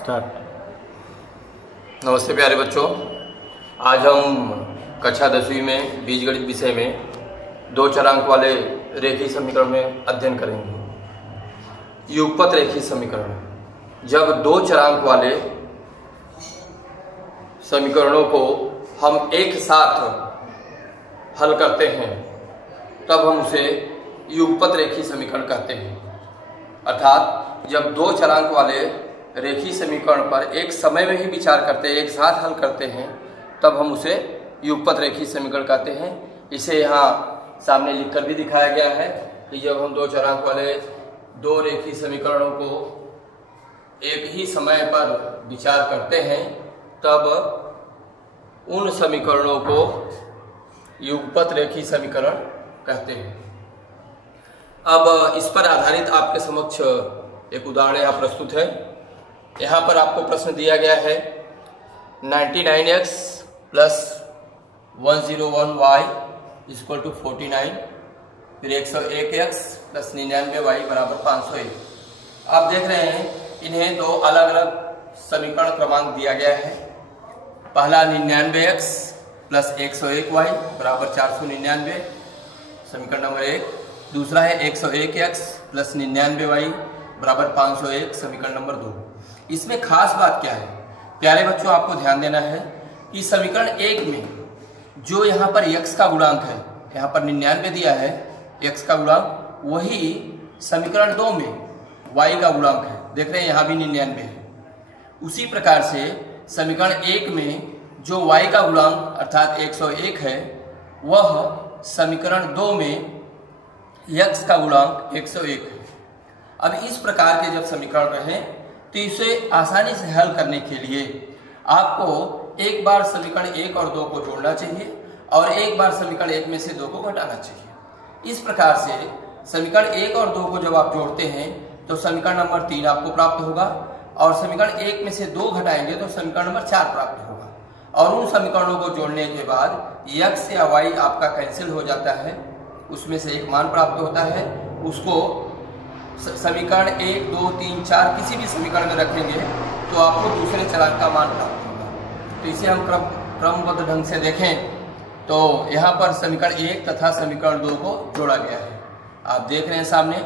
Start. नमस्ते प्यारे बच्चों, आज हम कक्षा 10वीं में बीजगणित विषय में दो चरांक वाले रेखीय समीकरण में अध्ययन करेंगे। युगपत रेखीय समीकरण, जब दो चरांक वाले समीकरणों को हम एक साथ हल करते हैं तब हम उसे युगपत रेखीय समीकरण कहते हैं। अर्थात जब दो चरांक वाले रेखीय समीकरण पर एक समय में ही विचार करते हैं, एक साथ हल करते हैं, तब हम उसे युगपत रेखीय समीकरण कहते हैं। इसे यहाँ सामने लिखकर भी दिखाया गया है कि जब हम दो चरांक वाले दो रेखीय समीकरणों को एक ही समय पर विचार करते हैं तब उन समीकरणों को युगपत रेखीय समीकरण कहते हैं। अब इस पर आधारित आपके समक्ष एक उदाहरण यहाँ प्रस्तुत है। यहाँ पर आपको प्रश्न दिया गया है 99x plus 101y equal to 49, फिर 101x प्लस 99y बराबर 501। आप देख रहे हैं इन्हें दो अलग अलग समीकरण क्रमांक दिया गया है। पहला 99x प्लस 101y बराबर 499, समीकरण नंबर 1। दूसरा है 101x प्लस 99y बराबर 501, समीकरण नंबर 2। इसमें खास बात क्या है प्यारे बच्चों, आपको ध्यान देना है कि समीकरण 1 में जो यहाँ पर x का गुणांक है, यहाँ पर 99 दिया है x का गुणांक, वही समीकरण 2 में y का गुणांक है। देख रहे हैं यहाँ भी 99 है। उसी प्रकार से समीकरण 1 में जो y का गुणांक अर्थात 101 है, वह समीकरण 2 में x का गुणांक 101 है। अब इस प्रकार के जब समीकरण रहें तो इसे आसानी से हल करने के लिए आपको एक बार समीकरण 1 और 2 को जोड़ना चाहिए और एक बार समीकरण 1 में से 2 को घटाना चाहिए। इस प्रकार से समीकरण 1 और 2 को जब आप जोड़ते हैं तो समीकरण नंबर 3 आपको प्राप्त होगा और समीकरण 1 में से 2 घटाएंगे तो समीकरण नंबर 4 प्राप्त होगा। और उन समीकरणों को जोड़ने के बाद x या y आपका कैंसिल हो जाता है, उसमें से एक मान प्राप्त होता है। उसको समीकरण 1, 2, 3, 4 किसी भी समीकरण में रखेंगे तो आपको दूसरे चरांक का मान प्राप्त होगा। तो इसे हम क्रमबद्ध ढंग से देखें तो यहाँ पर समीकरण 1 तथा समीकरण 2 को जोड़ा गया है। आप देख रहे हैं सामने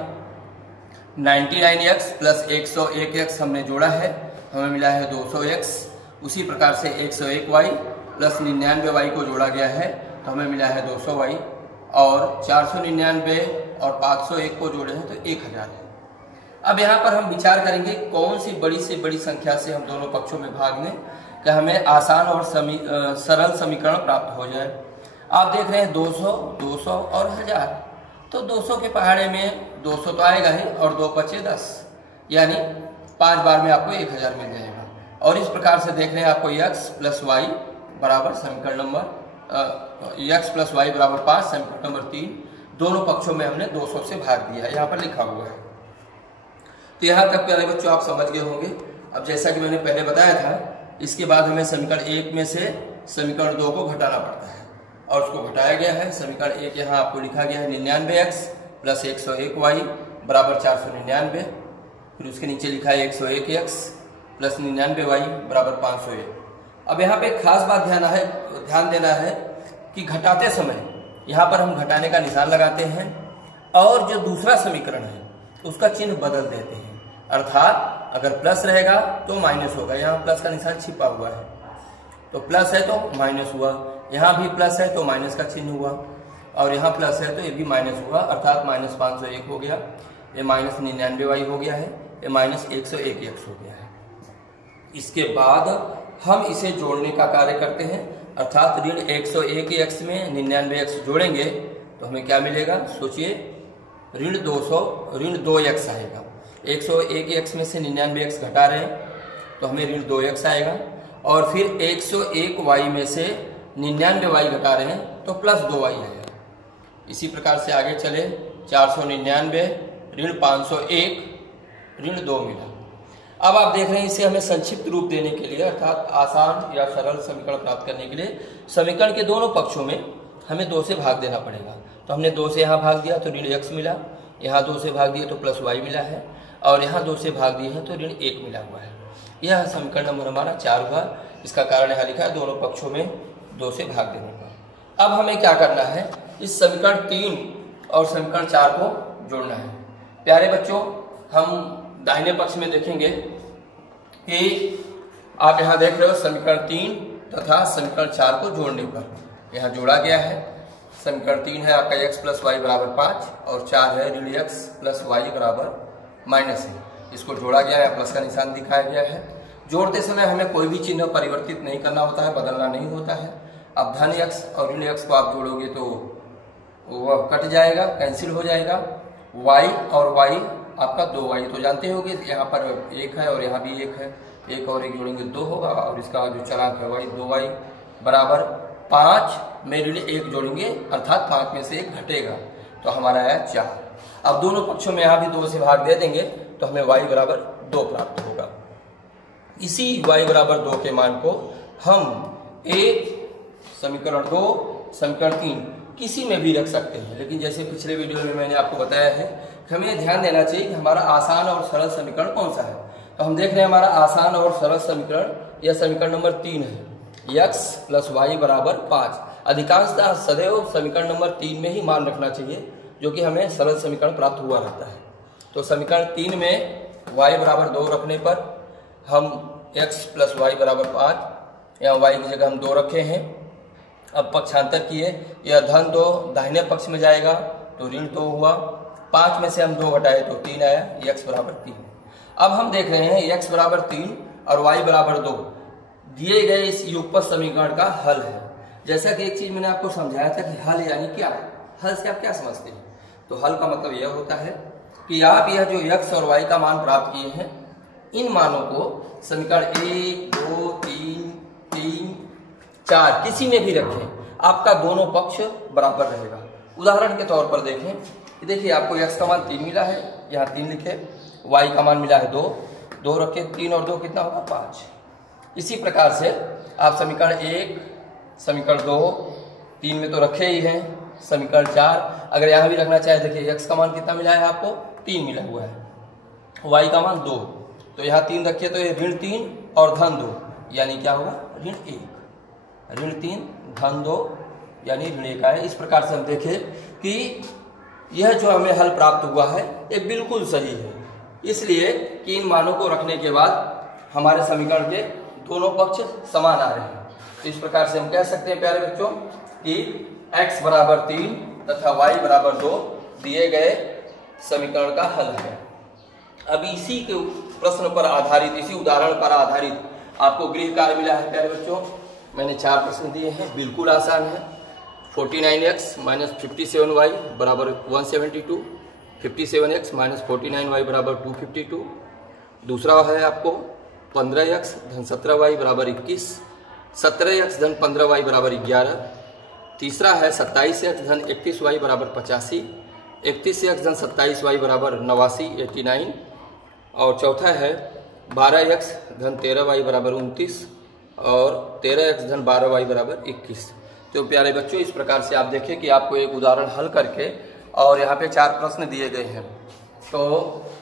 99x प्लस 101x हमने जोड़ा है, हमें मिला है 200x। उसी प्रकार से 101y प्लस 99y को जोड़ा गया है तो हमें मिला है 200y, और 499 और 501 को जोड़े हैं तो 1000 है। अब यहाँ पर हम विचार करेंगे कौन सी बड़ी से बड़ी संख्या से हम दोनों पक्षों में भाग लें कि हमें आसान और सरल समीकरण प्राप्त हो जाए। आप देख रहे हैं 200, 200 और 1000, तो 200 के पहाड़े में 200 तो आएगा ही और 2 बचे 10, यानी 5 बार में आपको 1000 मिल जाएगा। और इस प्रकार से देख रहे हैं आपको x प्लस वाई बराबर समीकरण नंबर x प्लस वाई बराबर 5, समीकरण नंबर 3, दोनों पक्षों में हमने 200 से भाग दिया, यहाँ पर लिखा हुआ है। तो यहाँ तक प्यारे बच्चों आप समझ गए होंगे। अब जैसा कि मैंने पहले बताया था, इसके बाद हमें समीकरण 1 में से समीकरण 2 को घटाना पड़ता है और उसको घटाया गया है। समीकरण 1 यहाँ आपको लिखा गया है 99x प्लस 101y बराबर 499, फिर उसके नीचे लिखा है 101x प्लस 99y बराबर 501। अब यहाँ पे खास बात ध्यान देना है कि घटाते समय यहाँ पर हम घटाने का निशान लगाते हैं और जो दूसरा समीकरण है उसका चिन्ह बदल देते हैं। अर्थात अगर प्लस रहेगा तो माइनस होगा, यहाँ प्लस का निशान छिपा हुआ है तो प्लस है तो माइनस हुआ, यहाँ भी प्लस है तो माइनस का चिन्ह हुआ, और यहाँ प्लस है तो ये भी माइनस हुआ, अर्थात माइनस 501 हो गया, ये माइनस 99y हो गया है, ये माइनस 101x हो गया है। इसके बाद हम इसे जोड़ने का कार्य करते हैं, अर्थात ऋण 101x में 99x जोड़ेंगे तो हमें क्या मिलेगा, सोचिए, ऋण 2x आएगा। 101x में से 99x घटा रहे हैं तो हमें ऋण 2x आएगा, और फिर 101y में से 99y घटा रहे हैं तो प्लस 2y आएगा। इसी प्रकार से आगे चले, 499 ऋण 501 ऋण 2 मिला। अब आप देख रहे हैं इसे हमें संक्षिप्त रूप देने के लिए, अर्थात आसान या सरल समीकरण प्राप्त करने के लिए समीकरण के दोनों पक्षों में हमें 2 से भाग देना पड़ेगा। तो हमने 2 से यहाँ भाग दिया तो ऋण x मिला, यहाँ 2 से भाग दिए तो प्लस y मिला है, और यहाँ 2 से भाग दिए हैं तो ऋण 1 मिला हुआ है। यह समीकरण नंबर हमारा 4 हुआ। इसका कारण यहाँ लिखा है दोनों पक्षों में 2 से भाग देने पर। अब हमें क्या करना है, इस समीकरण 3 और समीकरण 4 को जोड़ना है। प्यारे बच्चों, हम दाहिने पक्ष में देखेंगे कि आप यहाँ देख रहे हो समीकरण 3 तथा समीकरण 4 को जोड़ने पर यहाँ जोड़ा गया है। समीकरण 3 है आपका x प्लस वाई बराबर 5 और 4 है ऋण x प्लस वाई बराबर -1। इसको जोड़ा गया है, प्लस का निशान दिखाया गया है। जोड़ते समय हमें कोई भी चिन्ह परिवर्तित नहीं करना होता है, बदलना नहीं होता है। अब धन x और ऋण x को आप जोड़ोगे तो वह कट जाएगा, कैंसिल हो जाएगा। y और y आपका 2y, तो जानते होगे यहाँ पर 1 है और यहाँ भी 1 है, 1 और 1 जोड़ेंगे 2 होगा और इसका जो चलांक है y 2y बराबर 5 में ऋण 1 जोड़ेंगे अर्थात 5 में से 1 घटेगा तो हमारा आया 4। अब दोनों पक्षों में यहाँ भी 2 से भाग दे देंगे तो हमें y बराबर 2 प्राप्त होगा। इसी y बराबर 2 के मान को हम समीकरण 2 समीकरण 3 किसी में भी रख सकते हैं, लेकिन जैसे पिछले वीडियो में मैंने आपको बताया है कि हमें ध्यान देना चाहिए कि हमारा आसान और सरल समीकरण कौन सा है। तो हम देख रहे हैं हमारा आसान और सरल समीकरण यह समीकरण नंबर 3 है, x प्लस वाई बराबर 5। अधिकांशतः सदैव समीकरण नंबर 3 में ही मान रखना चाहिए, जो कि हमें सरल समीकरण प्राप्त हुआ रहता है। तो समीकरण 3 में y बराबर 2 रखने पर हम x प्लस वाई बराबर 5, यहाँ y की जगह हम 2 रखे हैं। अब पक्षांतर किए, यह धन 2 दाहिने पक्ष में जाएगा तो ऋण 2 हुआ, 5 में से हम 2 घटाए तो 3 आया, x बराबर 3। अब हम देख रहे हैं x बराबर 3 और y बराबर 2 दिए गए इस युगपत समीकरण का हल है। जैसा कि एक चीज मैंने आपको समझाया था कि हल यानी क्या, हल से आप क्या समझते हैं। तो हल का मतलब यह होता है कि आप यह जो x और y का मान प्राप्त किए हैं, इन मानों को समीकरण 1, 2, 3, 4 किसी में भी रखें, आपका दोनों पक्ष बराबर रहेगा। उदाहरण के तौर पर देखें, देखिए आपको x का मान 3 मिला है, यहाँ 3 लिखे, y का मान मिला है 2, 2 रखे, 3 और 2 कितना होगा 5। इसी प्रकार से आप समीकरण 1, समीकरण 2, 3 में तो रखे ही हैं, समीकरण 4 अगर यहाँ भी रखना चाहे, देखिए x का मान कितना मिला है आपको 3 मिला हुआ है, y का मान 2, तो यहाँ 3 रखिए तो ये ऋण 3 और धन 2 यानी क्या होगा ऋण 1, ऋण 3 धन 2 यानी ऋण 1 आए। इस प्रकार से हम देखें कि यह जो हमें हल प्राप्त हुआ है ये बिल्कुल सही है, इसलिए कि इन मानों को रखने के बाद हमारे समीकरण के दोनों पक्ष समान आ रहे हैं। तो इस प्रकार से हम कह सकते हैं प्यारे बच्चों कि x बराबर 3 तथा y बराबर 2 दिए गए समीकरण का हल है। अब इसी के प्रश्न पर आधारित, इसी उदाहरण पर आधारित आपको गृह कार्य मिला है प्यारे बच्चों। मैंने 4 प्रश्न दिए हैं, बिल्कुल आसान है। 49x माइनस 57y बराबर 172, 57x माइनस 49y बराबर 252। दूसरा है आपको 15x धन 17y बराबर 21, 17x धन 15y बराबर 11। तीसरा है 27x धन 31y बराबर 85, 31x धन 27y बराबर 89, 89। और चौथा है 12x धन 13y बराबर 29 और 13x धन 12y बराबर 21। तो प्यारे बच्चों, इस प्रकार से आप देखें कि आपको एक उदाहरण हल करके और यहाँ पे 4 प्रश्न दिए गए हैं। तो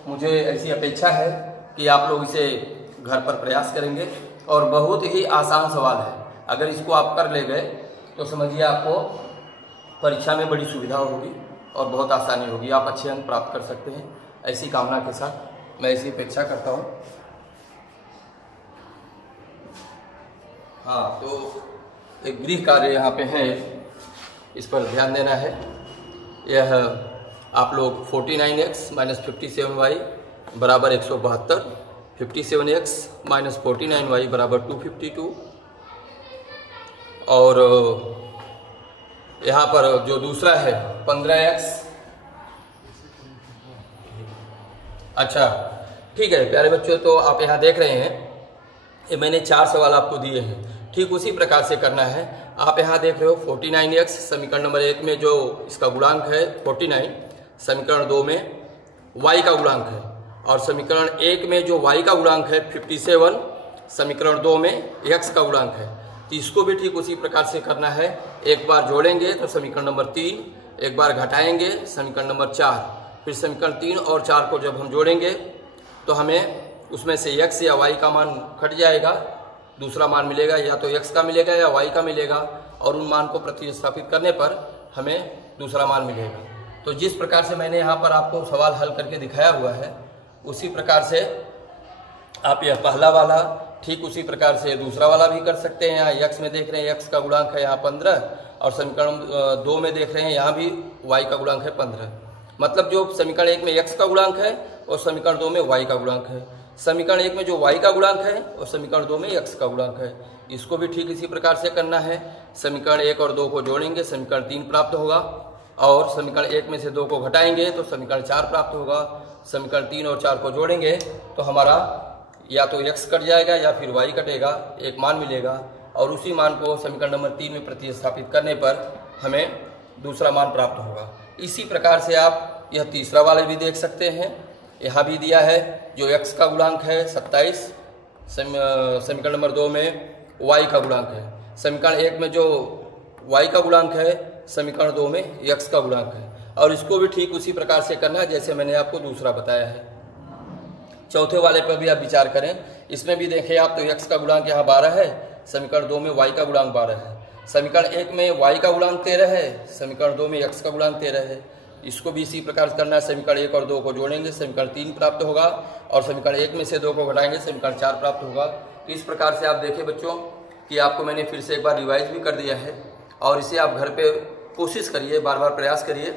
मुझे ऐसी अपेक्षा है कि आप लोग इसे घर पर प्रयास करेंगे और बहुत ही आसान सवाल है। अगर इसको आप कर ले गए तो समझिए आपको परीक्षा में बड़ी सुविधा होगी और बहुत आसानी होगी, आप अच्छे अंक प्राप्त कर सकते हैं। ऐसी कामना के साथ मैं ऐसी अपेक्षा करता हूँ। हाँ, तो एक गृह कार्य यहाँ पे है, इस पर ध्यान देना है। यह आप लोग 49x माइनस 57y बराबर 172, 57x माइनस 49y बराबर 252 और यहाँ पर जो दूसरा है 15x। अच्छा ठीक है प्यारे बच्चों, तो आप यहाँ देख रहे हैं ये मैंने 4 सवाल आपको दिए हैं, ठीक उसी प्रकार से करना है। आप यहाँ देख रहे हो 49x समीकरण नंबर 1 में जो इसका गुणांक है 49, समीकरण 2 में y का गुणांक है, और समीकरण 1 में जो y का गुणांक है 57, समीकरण 2 में x का गुणांक है। तो इसको भी ठीक उसी प्रकार से करना है। एक बार जोड़ेंगे तो समीकरण नंबर 3, एक बार घटाएंगे समीकरण नंबर 4, फिर समीकरण 3 और 4 को जब हम जोड़ेंगे तो हमें उसमें से x या y का मान कट जाएगा, दूसरा मान मिलेगा, या तो x का मिलेगा या y का मिलेगा, और उन मान को प्रतिस्थापित करने पर हमें दूसरा मान मिलेगा। तो जिस प्रकार से मैंने यहाँ पर आपको सवाल हल करके दिखाया हुआ है, उसी प्रकार से आप यह पहला वाला ठीक उसी प्रकार से दूसरा वाला भी कर सकते हैं। यहाँ x में देख रहे हैं x का गुणांक है यहाँ 15, और समीकरण 2 में देख रहे हैं यहाँ भी y का गुणांक है 15। मतलब जो समीकरण 1 में x का गुणांक है और समीकरण 2 में y का गुणांक है, समीकरण 1 में जो y का गुणांक है और समीकरण 2 में x का गुणांक है। इसको भी ठीक इसी प्रकार से करना है। समीकरण 1 और 2 को जोड़ेंगे, समीकरण 3 प्राप्त होगा, और समीकरण 1 में से 2 को घटाएंगे तो समीकरण 4 प्राप्त होगा। समीकरण 3 और 4 को जोड़ेंगे तो हमारा या तो x कट जाएगा या फिर y कटेगा, एक मान मिलेगा, और उसी मान को समीकरण नंबर 3 में प्रतिस्थापित करने पर हमें दूसरा मान प्राप्त होगा। इसी प्रकार से आप यह तीसरा वाला भी देख सकते हैं। यहाँ भी दिया है जो x का गुणांक है 27, समीकरण नंबर 2 में y का गुणांक है, समीकरण 1 में जो y का गुणांक है, समीकरण 2 में x का गुणांक है, और इसको भी ठीक उसी प्रकार से करना है जैसे मैंने आपको दूसरा बताया है। चौथे वाले पर भी आप विचार करें, इसमें भी देखें आप तो x का गुणांक यहाँ 12 है, समीकरण 2 में y का गुणांक 12 है, समीकरण 1 में y का गुणांक 13 है, समीकरण 2 में x का गुणांक 13 है। इसको भी इसी प्रकार से करना है। समीकरण 1 और 2 को जोड़ेंगे, समीकरण 3 प्राप्त होगा, और समीकरण 1 में से 2 को घटाएंगे, समीकरण 4 प्राप्त होगा। तो इस प्रकार से आप देखें बच्चों कि आपको मैंने फिर से एक बार रिवाइज भी कर दिया है, और इसे आप घर पे कोशिश करिए, बार बार प्रयास करिए।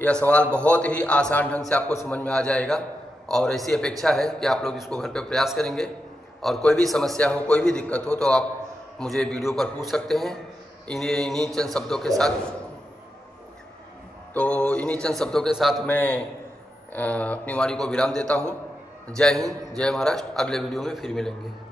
यह सवाल बहुत ही आसान ढंग से आपको समझ में आ जाएगा, और ऐसी अपेक्षा है कि आप लोग इसको घर पे प्रयास करेंगे। और कोई भी समस्या हो, कोई भी दिक्कत हो तो आप मुझे वीडियो पर पूछ सकते हैं इन्हीं चंद शब्दों के साथ। तो इन्हीं चंद शब्दों के साथ मैं अपनी वाणी को विराम देता हूँ। जय हिंद, जय महाराष्ट्र। अगले वीडियो में फिर मिलेंगे।